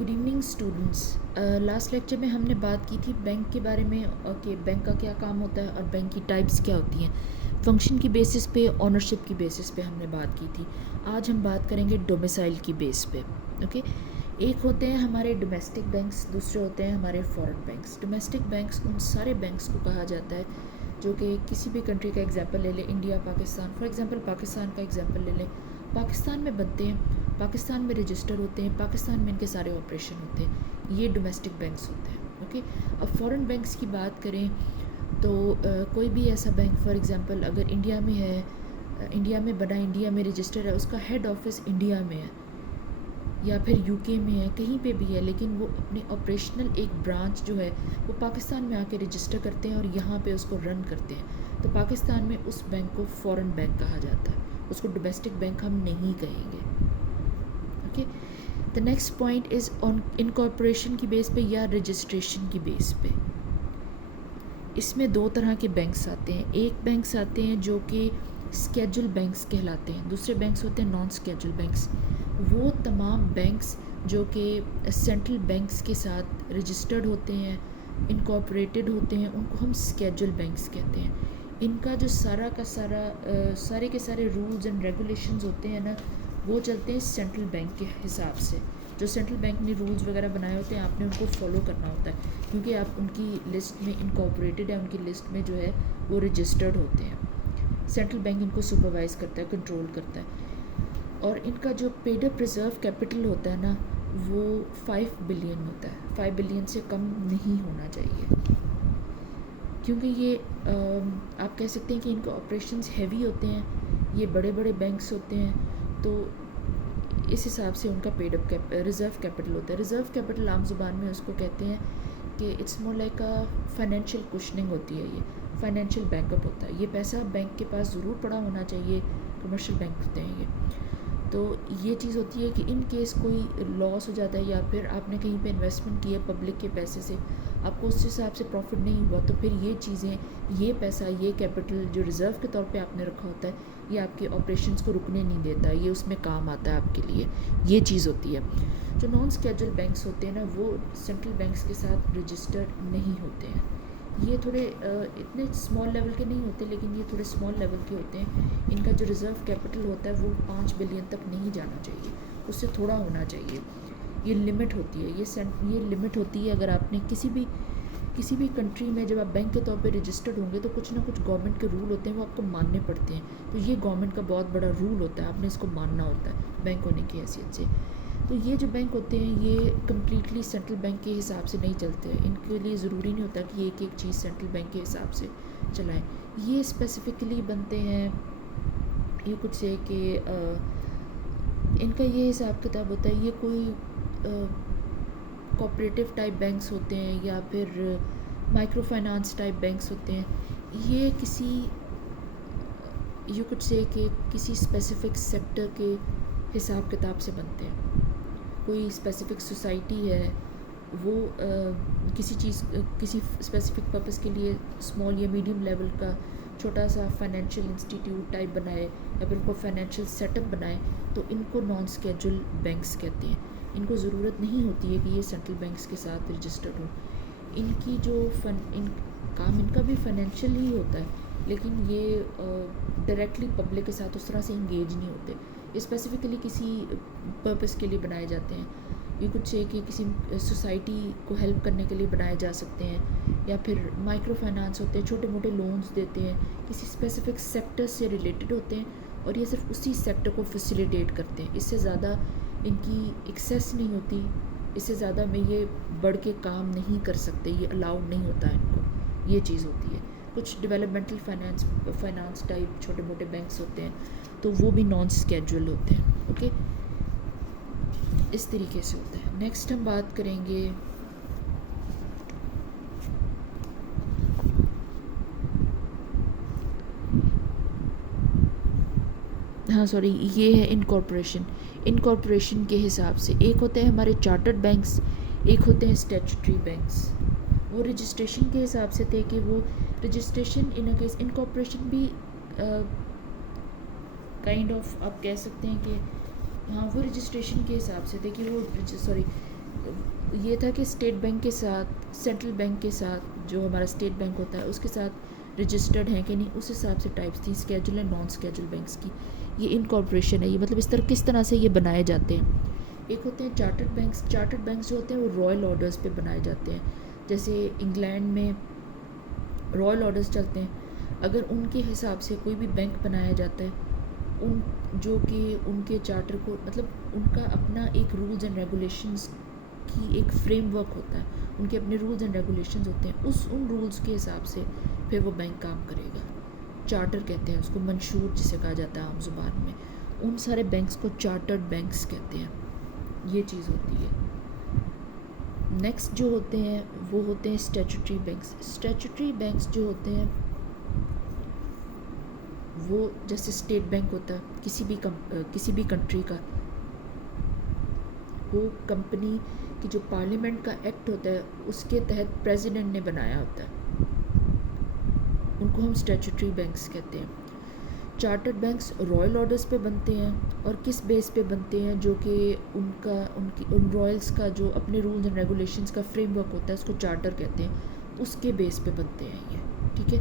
Good evening students. Last lecture میں ہم نے بات کی تھی بینک کے بارے میں کہ بینک کا کیا کام ہوتا ہے اور بینک کی ٹائپس کیا ہوتی ہیں. فنکشن کی بیسس پہ، اونرشپ کی بیسس پہ ہم نے بات کی تھی. آج ہم بات کریں گے ڈومیسائل کی بیس پہ. اوکے، ایک ہوتے ہیں ہمارے ڈومیسٹک بینکس، دوسرے ہوتے ہیں ہمارے فورن بینکس. ڈومیسٹک بینکس ان سارے بینکس کو کہا جاتا ہے جو کہ کسی بھی کنٹری کا ایگزامپل لے لیں، India, Pakistan. For example Pakistan کا ایگزامپل لے لیں. پاکستان میں بنتے ہیں، پاکستان میں رجسٹر ہوتے ہیں، پاکستان میں ان کے سارے آپریشن ہوتے ہیں. یہ ڈومیسٹک بینکس ہوتے ہیں. اوکے، اب فورن بینکس کی بات کریں تو کوئی بھی ایسا بینک فار ایگزامپل اگر انڈیا میں ہے، انڈیا میں بنا، انڈیا میں رجسٹر ہے، اس کا ہیڈ آفس انڈیا میں ہے یا پھر یو کے میں ہے، کہیں پہ بھی ہے، لیکن وہ اپنے آپریشنل ایک برانچ جو ہے وہ پاکستان میں آ کے رجسٹر کرتے ہیں اور یہاں پہ اس کو رن کرتے ہیں، تو پاکستان میں اس بینک کو فورن بینک کہا جاتا ہے. اس کو ڈومیسٹک بینک ہم نہیں کہیں گے. Okay, the next point is on incorporation کی بیس پہ یا رجسٹریشن کی بیس پہ. اس میں دو طرح کے بینکس آتے ہیں. ایک بینکس آتے ہیں جو کہ اسکیجول بینکس کہلاتے ہیں، دوسرے بینکس ہوتے ہیں نان اسکیجول بینکس. وہ تمام بینکس جو کہ سینٹرل بینکس کے ساتھ رجسٹرڈ ہوتے ہیں، انکارپوریٹڈ ہوتے ہیں، ان کو ہم اسکیجول بینکس کہتے ہیں. ان کا جو سارا کا سارا سارے کے سارے رولز اینڈ ریگولیشنز ہوتے ہیں نا، وہ چلتے ہیں سینٹرل بینک کے حساب سے. جو سینٹرل بینک نے رولز وغیرہ بنائے ہوتے ہیں، آپ نے ان کو فالو کرنا ہوتا ہے کیونکہ آپ ان کی لسٹ میں انکارپوریٹڈ ہے، ان کی لسٹ میں جو ہے وہ رجسٹرڈ ہوتے ہیں. سینٹرل بینک ان کو سپروائز کرتا ہے، کنٹرول کرتا ہے. اور ان کا جو پیڈ اپ ریزرو کیپٹل ہوتا ہے نا، وہ 5 بلین ہوتا ہے. 5 بلین سے کم نہیں ہونا چاہیے کیونکہ یہ آپ کہہ سکتے ہیں کہ ان کے آپریشنز ہیوی ہوتے ہیں، یہ بڑے بڑے بینکس ہوتے ہیں، تو اس حساب سے ان کا پیڈ اپ ریزرو کیپٹل ہوتا ہے. ریزرو کیپٹل عام زبان میں اس کو کہتے ہیں کہ it's more like financial questioning ہوتی ہے، یہ فائنینشیل بیک اپ ہوتا ہے. یہ پیسہ بینک کے پاس ضرور پڑا ہونا چاہیے، کمرشل بینک ہوتے ہیں یہ. تو یہ چیز ہوتی ہے کہ ان کیس کوئی لاس ہو جاتا ہے یا پھر آپ نے کہیں پہ انویسٹمنٹ کی ہے پبلک کے پیسے سے، آپ کو اس حساب سے پروفٹ نہیں ہوا، تو پھر یہ چیزیں، یہ پیسہ، یہ کیپٹل جو ریزرو کے طور پہ آپ نے رکھا ہوتا ہے، یہ آپ کے آپریشنس کو رکنے نہیں دیتا، یہ اس میں کام آتا ہے آپ کے لیے. یہ چیز ہوتی ہے. جو نان اسکیجول بینکس ہوتے ہیں نا، وہ سینٹرل بینکس کے ساتھ رجسٹرڈ نہیں ہوتے ہیں. یہ تھوڑے اتنے اسمال لیول کے نہیں ہوتے، لیکن یہ تھوڑے اسمال لیول کے ہوتے ہیں. ان کا جو ریزرو کیپٹل ہوتا ہے وہ 5 بلین تک نہیں جانا چاہیے، اس سے تھوڑا ہونا چاہیے. یہ لمٹ ہوتی ہے، یہ لمٹ ہوتی ہے. اگر آپ نے کسی بھی کنٹری میں جب آپ بینک کے طور پہ رجسٹرڈ ہوں گے تو کچھ نہ کچھ گورنمنٹ کے رول ہوتے ہیں، وہ آپ کو ماننے پڑتے ہیں. تو یہ گورنمنٹ کا بہت بڑا رول ہوتا ہے، آپ نے اس کو ماننا ہوتا ہے بینک ہونے کی حیثیت سے. تو یہ جو بینک ہوتے ہیں یہ کمپلیٹلی سینٹرل بینک کے حساب سے نہیں چلتے. ان کے لیے ضروری نہیں ہوتا کہ ایک ایک چیز سینٹرل بینک کے حساب سے چلائیں. یہ اسپیسیفکلی بنتے ہیں، یہ کچھ سے کہ ان کا یہ حساب کتاب ہوتا ہے، یہ کوئی کوآپریٹیو ٹائپ بینکس ہوتے ہیں یا پھر مائکرو فائنانس ٹائپ بینکس ہوتے ہیں. یہ کچھ سے کہ کسی اسپیسیفک سیکٹر کے حساب کتاب سے بنتے ہیں. کوئی اسپیسیفک سوسائٹی ہے، وہ کسی اسپیسیفک پرپس کے لیے اسمال یا میڈیم لیول کا چھوٹا سا فائنینشیل انسٹیٹیوٹ ٹائپ بنائے یا پھر کو فائنینشیل سیٹ اپ بنائے، تو ان کو نان اسکیجول بینکس کہتے ہیں. ان کو ضرورت نہیں ہوتی ہے کہ یہ سینٹرل بینکس کے ساتھ رجسٹرڈ ہوں. ان کی جو کام ان کا بھی فائنینشیل ہی ہوتا ہے، لیکن یہ ڈائریکٹلی پبلک کے ساتھ اس طرح سے انگیج نہیں ہوتے. اسپیسیفکلی کسی پرپس کے لیے بنائے جاتے ہیں. یہ کچھ ہے کہ کسی سوسائٹی کو ہیلپ کرنے کے لیے بنائے جا سکتے ہیں، یا پھر مائکرو فائنانس ہوتے ہیں، چھوٹے موٹے لونز دیتے ہیں، کسی اسپیسیفک سیکٹر سے ریلیٹڈ ہوتے ہیں اور یہ صرف اسی سیکٹر کو فیسیلیٹیٹ کرتے ہیں. اس سے زیادہ ان کی ایکسیس نہیں ہوتی، اس سے زیادہ میں یہ بڑھ کے کام نہیں کر سکتے، یہ الاؤڈ نہیں ہوتا ہے ان کو. یہ چیز ہوتی ہے. کچھ ڈیولپمنٹل فائنانس ٹائپ چھوٹے موٹے بینکس ہوتے ہیں، تو وہ بھی نان اسکیجول ہوتے ہیں. اوکے، اس طریقے سے ہوتا ہے. نیکسٹ ہم بات کریں گے یہ ہے انکارپوریشن کے حساب سے. ایک ہوتے ہیں ہمارے چارٹرڈ بینکس، ایک ہوتے ہیں اسٹیچوٹری بینکس. وہ رجسٹریشن کے حساب سے تھے کہ وہ رجسٹریشن انکارپوریشن بھی کائنڈ آف آپ کہہ سکتے ہیں کہ ہاں وہ رجسٹریشن کے حساب سے تھے کہ وہ یہ تھا کہ اسٹیٹ بینک کے ساتھ، سینٹرل بینک کے ساتھ، جو ہمارا اسٹیٹ بینک ہوتا ہے اس کے ساتھ رجسٹرڈ ہیں کہ نہیں، اس حساب سے ٹائپس تھی schedule and non schedule banks کی. یہ انکارپوریشن ہے، یہ مطلب کس طرح سے یہ بنائے جاتے ہیں. ایک ہوتے ہیں چارٹرڈ بینکس. چارٹرڈ بینکس جو ہوتے ہیں وہ رائل آرڈرز پہ بنائے جاتے ہیں. جیسے انگلینڈ میں رائل آرڈرز چلتے ہیں. اگر ان کے حساب سے کوئی بھی بینک بنایا جاتا ہے، جو کہ ان کے چارٹر کو مطلب ان کا اپنا ایک رولز اینڈ ریگولیشنز کی ایک فریم ورک ہوتا ہے، ان کے اپنے رولز اینڈ ریگولیشنز ہوتے ہیں، ان رولز کے حساب سے پھر وہ بینک کام کرے گا. چارٹر کہتے ہیں اس کو، منشور جسے کہا جاتا ہے عام زبان میں. ان سارے بینکس کو چارٹرڈ بینکس کہتے ہیں. یہ چیز ہوتی ہے. نیکسٹ جو ہوتے ہیں وہ ہوتے ہیں اسٹیچوٹری بینکس. اسٹیچوٹری بینکس جو ہوتے ہیں وہ جیسے اسٹیٹ بینک ہوتا ہے کسی بھی کنٹری کا، وہ کمپنی کی جو پارلیمنٹ کا ایکٹ ہوتا ہے اس کے تحت پریزیڈنٹ نے بنایا ہوتا ہے، ان کو ہم اسٹیچوٹری بینکس کہتے ہیں. چارٹرڈ بینکس رائل آرڈرز پہ بنتے ہیں، اور کس بیس پہ بنتے ہیں، جو کہ ان رائلز کا جو اپنے رولز اینڈ ریگولیشنز کا فریم ورک ہوتا ہے اس کو چارٹر کہتے ہیں، اس کے بیس پہ بنتے ہیں یہ. ٹھیک ہے،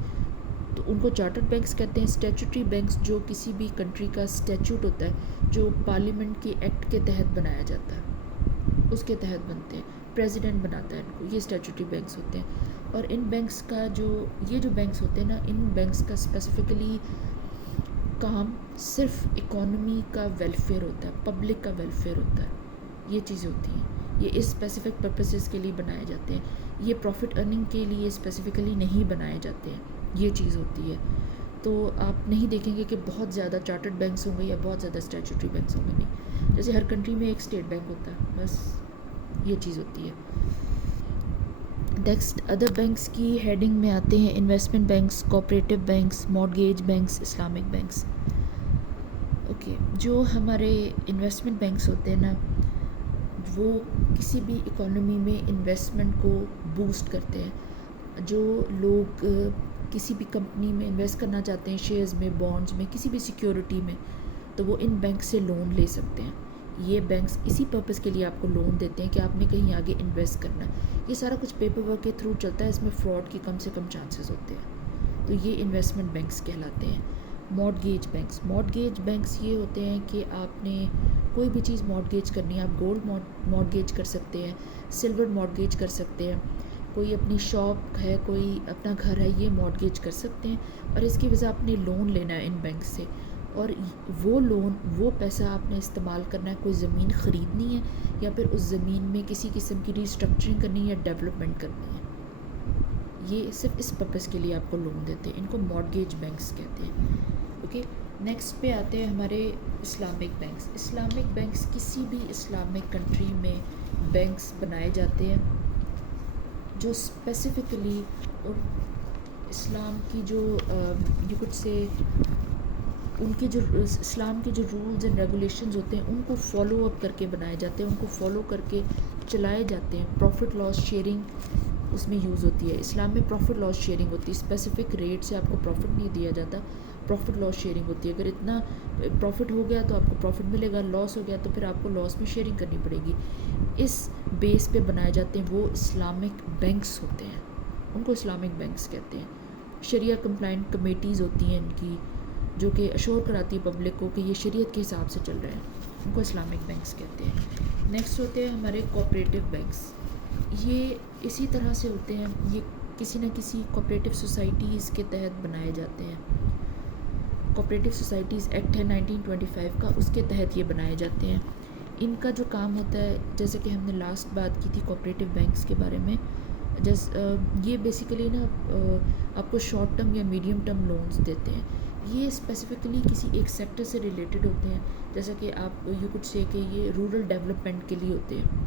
تو ان کو چارٹرڈ بینکس کہتے ہیں. اسٹیچوٹری بینکس جو کسی بھی کنٹری کا اسٹیچوٹ ہوتا ہے جو پارلیمنٹ کے ایکٹ کے تحت بنایا جاتا ہے اس کے تحت بنتے ہیں، پریزیڈنٹ بناتا ہے ان کو. یہ اسٹیچوٹری بینکس ہوتے ہیں. اور ان بینکس کا یہ جو بینکس ہوتے ہیں نا، ان بینکس کا اسپیسیفکلی کام صرف اکانومی کا ویلفیئر ہوتا ہے، پبلک کا ویلفیئر ہوتا ہے. یہ چیزیں ہوتی ہیں، یہ اس اسپیسیفک پرپسز کے لیے بنائے جاتے ہیں. یہ پروفٹ ارننگ کے لیے اسپیسیفکلی نہیں بنائے جاتے ہیں. یہ چیز ہوتی ہے. تو آپ نہیں دیکھیں گے کہ بہت زیادہ چارٹرڈ بینکس ہوں گے یا بہت زیادہ اسٹیچوٹری بینکس ہوں گے. نہیں، جیسے ہر کنٹری میں ایک اسٹیٹ بینک ہوتا ہے، بس یہ چیز ہوتی ہے. نیکسٹ ادر بینکس کی ہیڈنگ میں آتے ہیں investment banks, cooperative banks, mortgage banks, Islamic banks. Okay, جو ہمارے انویسٹمنٹ بینکس ہوتے ہیں نا، وہ کسی بھی اکانومی میں انویسٹمنٹ کو بوسٹ کرتے ہیں. جو لوگ کسی بھی کمپنی میں انویسٹ کرنا چاہتے ہیں، شیئرز میں، بانڈز میں، کسی بھی سیکیورٹی میں، تو وہ ان بینک سے لون لے سکتے ہیں. یہ بینکس اسی پرپس کے لیے آپ کو لون دیتے ہیں کہ آپ نے کہیں آگے انویسٹ کرنا ہے. یہ سارا کچھ پیپر ورک کے تھرو چلتا ہے، اس میں فراڈ کی کم سے کم چانسز ہوتے ہیں. تو یہ انویسٹمنٹ بینکس کہلاتے ہیں. Mortgage banks. مارگیج بینکس یہ ہوتے ہیں کہ آپ نے کوئی بھی چیز مارگیج کرنی ہے، آپ گولڈ مارگیج کر سکتے ہیں، سلور مارگیج کر سکتے ہیں، کوئی اپنی شاپ ہے، کوئی اپنا گھر ہے، یہ مارگیج کر سکتے ہیں. اور اس کی وجہ آپ نے لون لینا ہے ان بینک سے، اور وہ لون، وہ پیسہ آپ نے استعمال کرنا ہے، کوئی زمین خریدنی ہے یا پھر اس زمین میں کسی قسم کی ریسٹرکچرنگ کرنی ہے یا ڈیولپمنٹ کرنی ہے. یہ صرف اس پرپس کے لیے آپ کو لون دیتے ہیں. ان کو مارگیج بینکس کہتے ہیں. اوکے، نیکسٹ پہ آتے ہیں ہمارے اسلامک بینکس. اسلامک بینکس کسی بھی اسلامک کنٹری میں بینکس بنائے جاتے ہیں جو اسپیسیفکلی اسلام کی جو یو کڈ سے ان کے جو اسلام کے جو رولز اینڈ ریگولیشنز ہوتے ہیں ان کو فالو اپ کر کے بنائے جاتے ہیں، ان کو فالو کر کے چلائے جاتے ہیں. پروفٹ لاس شیئرنگ اس میں یوز ہوتی ہے. اسلام میں پروفٹ لاس شیئرنگ ہوتی ہے. اسپیسیفک ریٹ سے آپ کو پروفٹ نہیں دیا جاتا، پروفٹ لاس شیئرنگ ہوتی ہے. اگر اتنا پروفٹ ہو گیا تو آپ کو پروفٹ ملے گا، لاس ہو گیا تو پھر آپ کو لاس میں شیئرنگ کرنی پڑے گی. اس بیس پہ بنائے جاتے ہیں وہ اسلامک بینکس ہوتے ہیں. ان کو اسلامک بینکس کہتے ہیں. شریعہ کمپلائنٹ کمیٹیز ہوتی ہیں ان کی، جو کہ اشور کراتی ہے پبلک کو کہ یہ شریعت کے حساب سے چل رہے ہیں. ان کو اسلامک بینکس کہتے ہیں. نیکسٹ ہوتے ہیں ہمارے کوآپریٹو بینکس. یہ اسی طرح سے ہوتے ہیں، یہ کسی نہ کسی کوآپریٹو سوسائٹیز کے تحت بنائے جاتے ہیں. کوآپریٹو سوسائٹیز ایکٹ ہے 1925 کا، اس کے تحت یہ بنائے جاتے ہیں. ان کا جو کام ہوتا ہے، جیسے کہ ہم نے لاسٹ بات کی تھی کوآپریٹو بینکس کے بارے میں، یہ بیسیکلی نا آپ کو شارٹ ٹرم یا میڈیم ٹرم لونز دیتے ہیں. یہ اسپیسیفکلی کسی ایک سیکٹر سے ریلیٹڈ ہوتے ہیں. جیسا کہ آپ یو کڈ سے کہ یہ رورل ڈیولپمنٹ کے لیے ہوتے ہیں.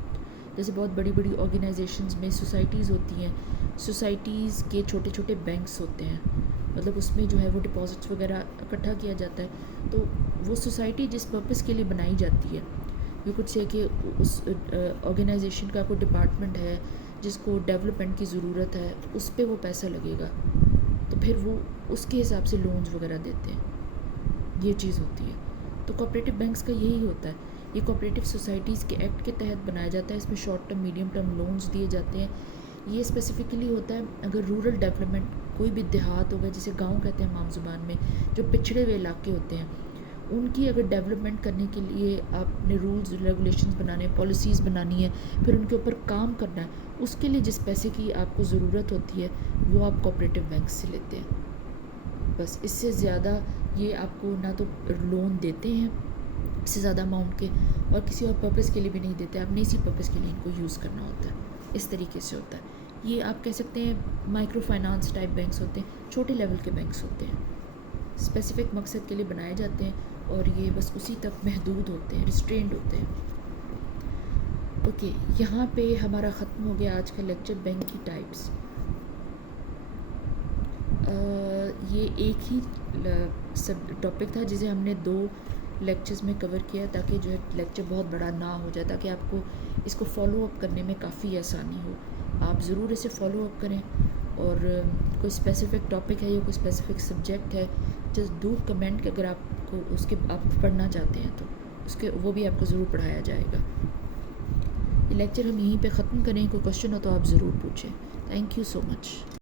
جیسے بہت بڑی بڑی آرگنائزیشنز میں سوسائٹیز ہوتی ہیں، سوسائٹیز کے چھوٹے چھوٹے بینکس ہوتے ہیں، مطلب اس میں جو ہے وہ ڈپازٹس وغیرہ اکٹھا کیا جاتا ہے. تو وہ سوسائٹی جس پرپس کے لیے بنائی جاتی ہے، یو کڈ سے کہ اس آرگنائزیشن کا کوئی ڈپارٹمنٹ ہے جس کو ڈیولپمنٹ کی ضرورت ہے، اس پہ وہ پیسہ لگے گا، تو پھر وہ اس کے حساب سے لونز وغیرہ دیتے ہیں. یہ چیز ہوتی ہے. تو کوآپریٹو بینکس کا یہی ہوتا ہے یہ کوآپریٹیو سوسائٹیز کے ایکٹ کے تحت بنایا جاتا ہے. اس میں short term medium term loans دیے جاتے ہیں. یہ اسپیسیفکلی ہوتا ہے اگر رورل ڈیولپمنٹ کوئی بھی دیہات ہوگا جسے گاؤں کہتے ہیں ہم عام زبان میں, جو پچھڑے ہوئے علاقے ہوتے ہیں, ان کی اگر ڈیولپمنٹ کرنے کے لیے آپ نے رولز ریگولیشنز بنانے ہیں, پالیسیز بنانی ہے, پھر ان کے اوپر کام کرنا ہے, اس کے لیے جس پیسے کی آپ کو ضرورت ہوتی ہے وہ آپ کوآپریٹیو بینک سے لیتے ہیں. بس اس سے زیادہ یہ آپ کو نہ تو لون دیتے ہیں اس سے زیادہ اماؤنٹ کے, اور کسی اور پرپس کے لیے بھی نہیں دیتے. آپ نے اسی پرپس کے لیے ان کو یوز کرنا ہوتا ہے. اس طریقے سے ہوتا ہے. یہ آپ کہہ سکتے ہیں مائکرو فائنانس ٹائپ بینکس ہوتے ہیں, چھوٹے لیول کے بینکس ہوتے ہیں, اسپیسیفک مقصد کے لیے بنائے جاتے ہیں, اور یہ بس اسی تک محدود ہوتے ہیں, ریسٹرینڈ ہوتے ہیں. اوکے, یہاں پہ ہمارا ختم ہو گیا آج کا لیکچر, بینک کی ٹائپس. یہ ایک ہی سب ٹاپک تھا جسے ہم نے 2 لیکچرز میں کور کیا تاکہ جو ہے لیکچر بہت بڑا نہ ہو جائے, تاکہ آپ کو اس کو فالو اپ کرنے میں کافی آسانی ہو. آپ ضرور اسے فالو اپ کریں, اور کوئی اسپیسیفک ٹاپک ہے یا کوئی اسپیسیفک سبجیکٹ ہے جسٹ ڈو کمنٹ کہ اگر آپ کو اس کے آپ پڑھنا چاہتے ہیں تو اس کے وہ بھی آپ کو ضرور پڑھایا جائے گا. یہ لیکچر ہم یہیں پہ ختم کریں. کوئی کوشچن ہو تو آپ ضرور پوچھیں. Thank you so much.